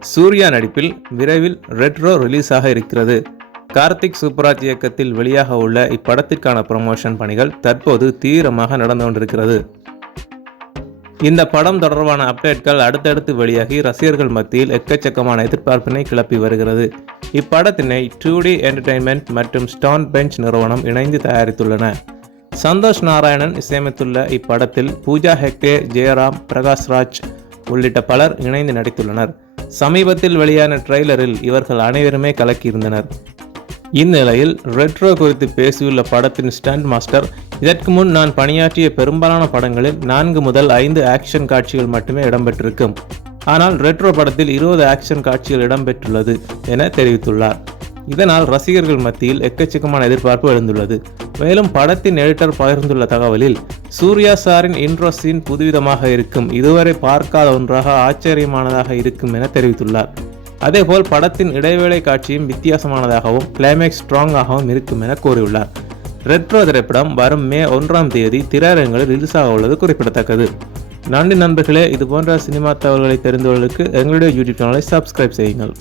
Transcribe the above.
சூர்யா நடிப்பில் விரைவில் retro release ஆக இருக்கிறது. கார்த்திக் சூப்பராஜ் இயக்கத்தில் வெளியாக உள்ள இப்படத்திற்கான ப்ரமோஷன் பணிகள் தற்போது தீவிரமாக நடந்து கொண்டிருக்கிறது. இந்த படம் தொடர்பான அப்டேட்கள் அடுத்தடுத்து வெளியாகி ரசிகர்கள் மத்தியில் எக்கச்சக்கமான எதிர்பார்ப்பினை கிளப்பி வருகிறது. இப்படத்தினை டூ டி என்டர்டைன்மெண்ட் மற்றும் ஸ்டான் பெஞ்ச் நிறுவனம் இணைந்து தயாரித்துள்ளன. சந்தோஷ் நாராயணன் இசையமைத்துள்ள இப்படத்தில் பூஜா ஹெக்டே ஜெயராம் பிரகாஷ்ராஜ் உள்ளிட்ட பலர் இணைந்து நடித்துள்ளனர். சமீபத்தில் வெளியான ட்ரெய்லரில் இவர்கள் அனைவருமே கலக்கியிருந்தனர். இந்நிலையில் ரெட்ரோ குறித்து பேசியுள்ள படத்தின் ஸ்டண்ட் மாஸ்டர் இதற்கு முன் நான் பணியாற்றிய பெரும்பாலான படங்களில் நான்கு முதல் ஐந்து ஆக்ஷன் காட்சிகள் மட்டுமே இடம்பெற்றிருக்கும். ஆனால் ரெட்ரோ படத்தில் இருபது ஆக்ஷன் காட்சிகள் இடம்பெற்றுள்ளது என தெரிவித்துள்ளார். இதனால் ரசிகர்கள் மத்தியில் எக்கச்சக்கமான எதிர்பார்ப்பு எழுந்துள்ளது. மேலும் படத்தின் எடிட்டர் பகிர்ந்துள்ள தகவலில் சூர்யா சாரின் இன்ட்ரோ சீன் புதுவிதமாக இருக்கும். இதுவரை பார்க்காத ஒன்றாக ஆச்சரியமானதாக இருக்கும் என தெரிவித்துள்ளார். அதேபோல் படத்தின் இடைவேளை காட்சியும் வித்தியாசமானதாகவும் கிளைமேக்ஸ் ஸ்ட்ராங்காகவும் இருக்கும் என கூறியுள்ளார். ரெட்ரோ திரைப்படம் வரும் மே ஒன்றாம் தேதி திரையரங்களில் ரிலீஸ் ஆக உள்ளது குறிப்பிடத்தக்கது. நன்றி நண்பர்களே இது போன்ற சினிமா தகவல்களை தெரிந்தவர்களுக்கு எங்களுடைய யூடியூப் சேனலை சப்ஸ்கிரைப் செய்யுங்கள்.